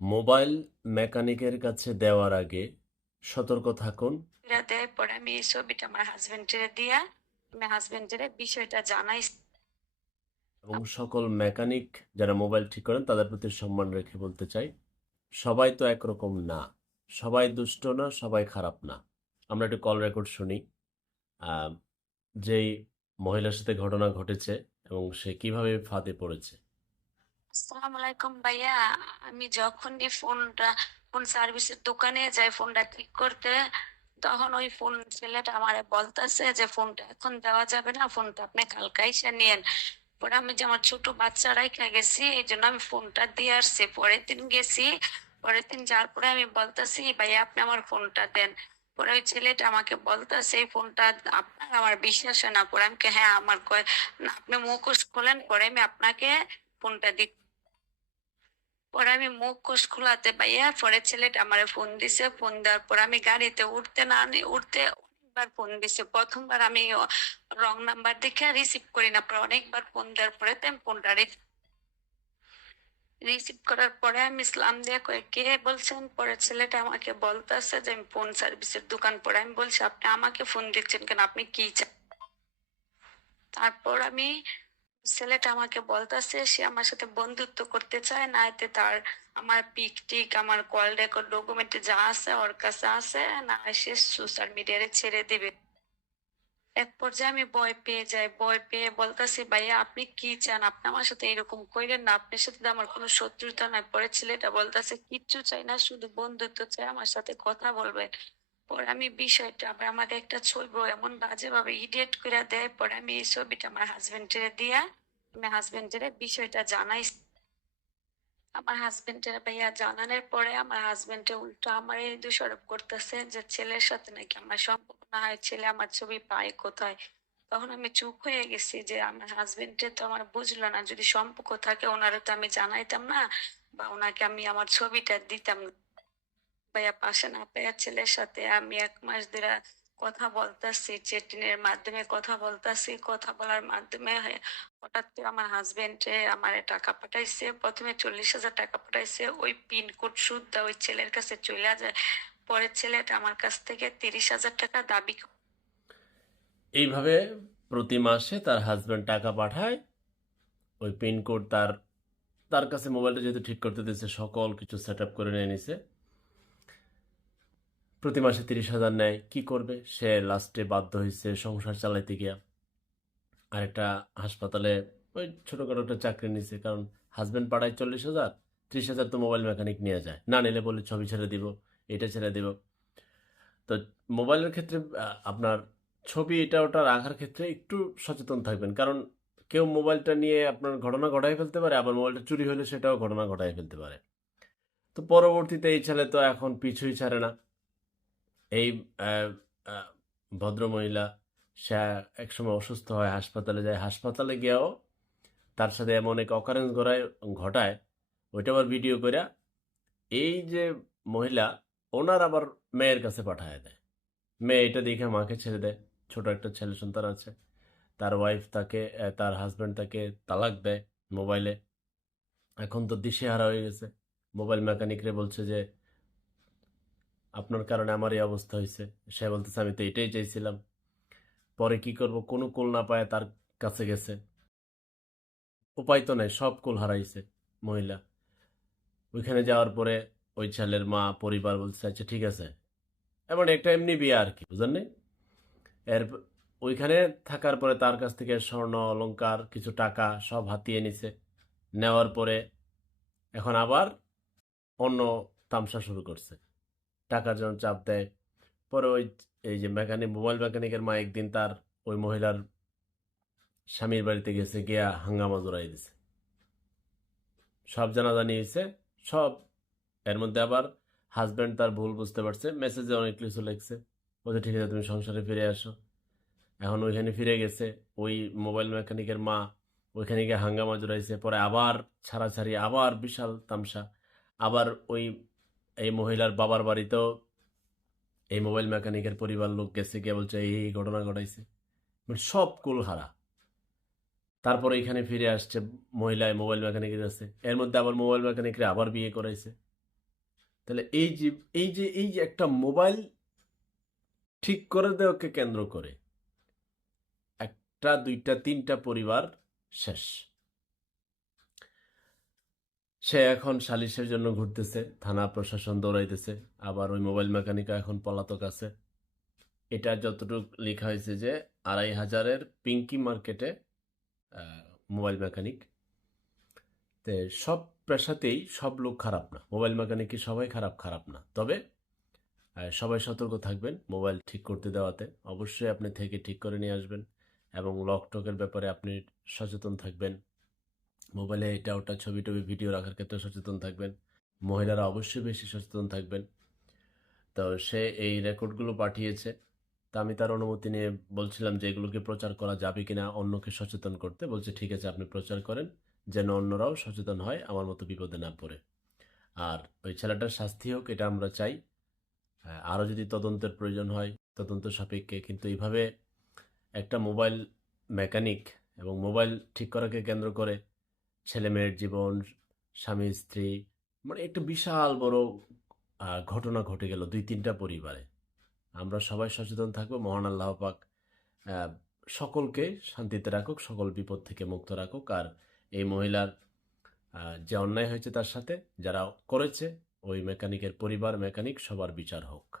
Mobile মেকানিকের কাছে দেওয়ার আগে সতর্ক থাকুন। এরা দেয় পরে আমি এই ছবিটা আমার হাজবেন্ডের দিয়া আমি হাজবেন্ডের বিষয়টা জানাই। এবং সকল মেকানিক যারা মোবাইল ঠিক করেন তাদের প্রতি সম্মান রেখে বলতে চাই সবাই তো একরকম না। সবাই দুষ্ট না সবাই খারাপ না। আমরা একটু কল রেকর্ড শুনি। যেই মহিলার সাথে ঘটনা ঘটেছে এবং সে কীভাবে ফাঁদে পড়েছে। আসসালামু আলাইকুম ভাইয়া। আমি যখনই ফোনটা, ফোন সার্ভিসের দোকানে যাই, ফোনটা ঠিক করতে, তখন ওই ফোন ছেলেটা আমারে বলতেছে যে, ফোনটা এখন দেওয়া যাবে না, ফোনটা আপনি কালকে এসে নিয়েন। পরে আমি যে আমার ছোট বাচ্চা রাইখা গেছি, এই জন্য আমি ফোনটা দিয়ে আসছি। পরের দিন গেছি, পরের দিন যাওয়ার পরে আমি বলতেছি, ভাইয়া, আপনি আমার ফোনটা দেন। পরে ওই ছেলেটা আমাকে বলতেছে, এই ফোনটা আপনার, আমার বিশ্বাস হয় না। পরে আমি হ্যাঁ আমার কয় আপনি মুখোশ খোলেন, পরে আমি আপনাকে ফোনটা দিই পরে আমি মুখোশ খোলাতে পাইয়া পরে ছেলেটা আমার ফোন দিছে ফোন দেওয়ার পর আমি গাড়িতে উঠতে না উঠতে অনেকবার ফোন দিছে। প্রথমবার আমি রং নাম্বার দেখে রিসিভ করি না, পরে অনেকবার ফোন দেওয়ার পরে ফোনটা রিসিভ করার পরে আমি ইসলাম দিয়ে কে বলছেন? পরে ছেলেটা আমাকে বলতেছে যে, আমি ফোন সার্ভিসের দোকান পরে, আমি বলছি, আপনি আমাকে ফোন দিচ্ছেন কেন? আপনি কি চান? তারপর আমি ছেলেটা আমাকে বলতেছে, সে আমার সাথে বন্ধুত্ব করতে চায় না, এতে তার আমার পিক টিক, আমার কল রেকর্ড, ডকুমেন্ট যা আছে ওর কাছে আছে, না সে সোশ্যাল মিডিয়ারে ছেড়ে দিবে। এক পর্যায়ে আমি ভয় পেয়ে যাই, ভয় পেয়ে বলতেছি, ভাইয়া, আপনি কি চান? আপনি আমার সাথে এরকম কইলেন না, আপনার সাথে আমার কোনো শত্রুতা নাই। পরে ছেলেটা বলতেছে, কিচ্ছু চাই না, শুধু বন্ধুত্ব চাই, আমার সাথে কথা বলবেন। পরে আমি বিষয়টা, আবার আমাদের একটা ছবি এমন বাজে ভাবে ইডিয়েট করে দেয়, পরে আমি এই ছবিটা আমার হাজবেন্ডের দিয়া আমি হাজবেন্ডের বিষয়টা জানাই। আমার হাজবেন্ডের ভাইয়া জানানোর পরে আমার হাজবেন্ডে উল্টো আমার এই দোষারোপ করতেছে যে ছেলের সাথে নাকি আমার সম্পর্ক না হয়, ছেলে আমার ছবি পায় কোথায়? তখন আমি চুপ হয়ে গেছি যে আমার হাজবেন্ডের তো আমার বুঝলো না, যদি সম্পর্ক থাকে ওনারও তো আমি জানাইতাম না, বা ওনাকে আমি আমার ছবিটা দিতাম না। ভাইয়া পাশে না পেয়ে ছেলের সাথে আমি এক মাস ধরে কথা বলতেছি চেটিনের মাধ্যমে কথা বলতেছি, কথা বলার মাধ্যমে হঠাৎ করে আমার হাজবেন্ড আমার টাকা পাঠাইছে, প্রথমে চল্লিশ হাজার টাকা পাঠাইছে, ওই পিনকোড শুদ্ধ ওই ছেলের কাছে চলে যায়, পরে ছেলেটা আমার কাছ থেকে তিরিশ হাজার টাকা দাবি এইভাবে প্রতি মাসে তার হাজবেন্ড টাকা পাঠায়, ওই পিনকোড তার তার কাছে মোবাইলটা যেহেতু ঠিক করতে দিয়েছে, সকল কিছু সেট আপ করে নিয়ে নিছে। প্রতি মাসে তিরিশ হাজার নেয়। কি করবে? সে লাস্টে বাধ্য হয়েছে সংসার চালাইতে গিয়া। আর একটা হাসপাতালে ওই ছোটোখাটো একটা চাকরি নিছে, কারণ হাজব্যান্ড পাড়ায় চল্লিশ হাজার, ত্রিশ হাজার তো মোবাইল মেকানিক নিয়ে যায়। না নিলে বলে ছবি ছেড়ে দিব, এটা ছেড়ে দিব। তো মোবাইলের ক্ষেত্রে আপনার ছবি এটা ওটা রাখার ক্ষেত্রে একটু সচেতন থাকবেন। কারণ কেউ মোবাইলটা নিয়ে আপনার ঘটনা ঘটাই ফেলতে পারে, আবার মোবাইলটা চুরি হলে সেটাও ঘটনা ঘটাই ফেলতে পারে। তো পরবর্তীতে এই ছেলে তো এখন পিছুই ছাড়ে না। এই ভদ্রমহিলা, সে একসময় অসুস্থ হয় হাসপাতালে যায়। হাসপাতালে গিয়েও তার সাথে এমন এক অকারেন্স ঘটায় ঘটায়, ওইটা আবার ভিডিও করে এই যে মহিলা, ওনার আবার মেয়ের কাছে পাঠায় দেয়। মেয়ে এটা দেখে মাকে ছেড়ে দেয়। ছোট একটা ছেলে সন্তান আছে। তার ওয়াইফ তাকে তার হাজব্যান্ড তাকে তালাক দেয় মোবাইলে। এখন তো দিশেহারা হয়ে গেছে। মোবাইল মেকানিকরে বলছে যে আপনার কারণে আমার এই অবস্থা হয়েছে। সে বলতেছে, আমি তো এটাই চাইছিলাম। পরে কি করব? কোনো কুল না পায় তার কাছে গেছে। উপায় তো নাই, সব কুল হারাইছে, মহিলা। ওইখানে যাওয়ার পরে ওই ছেলের মা, পরিবার বলছে আচ্ছা ঠিক আছে। এমন একটা এমনি বিয়ে আর কি বুঝলেন নি? এর ওইখানে থাকার পরে তার কাছ থেকে স্বর্ণ, অলংকার, কিছু টাকা সব হাতিয়ে নিছে। নেওয়ার পরে এখন আবার অন্য তামসা শুরু করছে। টাকার জন্য চাপ দেয়। পরে ওই এই যে মেকানিক মোবাইল মেকানিকের মা একদিন তার ওই মহিলার স্বামীর বাড়িতে গেছে, গিয়া হাঙ্গামা জোড়াই দিছে। সব জানাজানি হয়েছে সব এর মধ্যে আবার হাজব্যান্ড তার ভুল বুঝতে পারছে মেসেজে অনেক কিছু লিখছে। বলছে, ঠিক আছে, তুমি সংসারে ফিরে আসো। এখন ওইখানে ফিরে গেছে, ওই মোবাইল মেকানিকের মা ওইখানে গিয়ে হাঙ্গামা জোড়াইছে, পরে আবার ছাড়াছাড়ি, আবার বিশাল তামসা, আবার ওই এই মহিলার বাবার বাড়িতেও এই মোবাইল মেকানিকের পরিবার লোক গেছে, গিয়ে বলছে, এই এই ঘটনা ঘটাইছে। মানে সব কুল হারা তারপরে এখানে ফিরে আসছে, মহিলায় মোবাইল মেকানিকের কাছে এর মধ্যে আবার মোবাইল মেকানিকরে আবার বিয়ে করাইছে। তাহলে এই যে এই যে এই যে একটা মোবাইল ঠিক করে দেওয়াকে কেন্দ্র করে একটা, দুইটা, তিনটা পরিবার শেষ। সে এখন সালিশের জন্য ঘুরতেছে, থানা প্রশাসন দৌড়াইতেছে, আবার ওই মোবাইল মেকানিকা এখন পলাতক আছে। এটা যতটুকু লেখা হয়েছে যে আড়াই হাজারের পিঙ্কি মার্কেটে মোবাইল মেকানিক। তে সব পেশাতেই সব লোক খারাপ না, মোবাইল মেকানিকই সবাই খারাপ খারাপ না। তবে সবাই সতর্ক থাকবেন মোবাইল ঠিক করতে দেওয়াতে। অবশ্যই আপনি থেকে ঠিক করে নিয়ে আসবেন এবং লক টকের ব্যাপারে আপনি সচেতন থাকবেন। মোবাইলে এটা ওটা ছবি টবি ভিডিও রাখার ক্ষেত্রে সচেতন থাকবেন। মহিলারা অবশ্যই বেশি সচেতন থাকবেন। তো সে এই রেকর্ডগুলো পাঠিয়েছে। তা আমি তার অনুমতি নিয়ে বলছিলাম যে এগুলোকে প্রচার করা যাবে কিনা, অন্যকে সচেতন করতে। বলছে, ঠিক আছে, আপনি প্রচার করেন, যেন অন্যরাও সচেতন হয় আমার মতো বিপদে না পড়ে। আর ওই ছেলেটার শাস্তি হোক, এটা আমরা চাই। আরও যদি তদন্তের প্রয়োজন হয়, তদন্ত সাপেক্ষে। কিন্তু এইভাবে একটা মোবাইল মেকানিক এবং মোবাইল ঠিক করাকে কেন্দ্র করে ছেলে মেয়ের জীবন, স্বামী, স্ত্রী মানে একটা বিশাল বড় ঘটনা ঘটে গেল দুই তিনটা পরিবারে। আমরা সবাই সচেতন থাকব, মহান আল্লাহ পাক সকলকে শান্তিতে রাখুক, সকল বিপদ থেকে মুক্ত রাখুক। আর এই মহিলার যে অন্যায় হয়েছে তার সাথে, যারা করেছে, ওই মেকানিকের পরিবার, মেকানিক সবার বিচার হোক।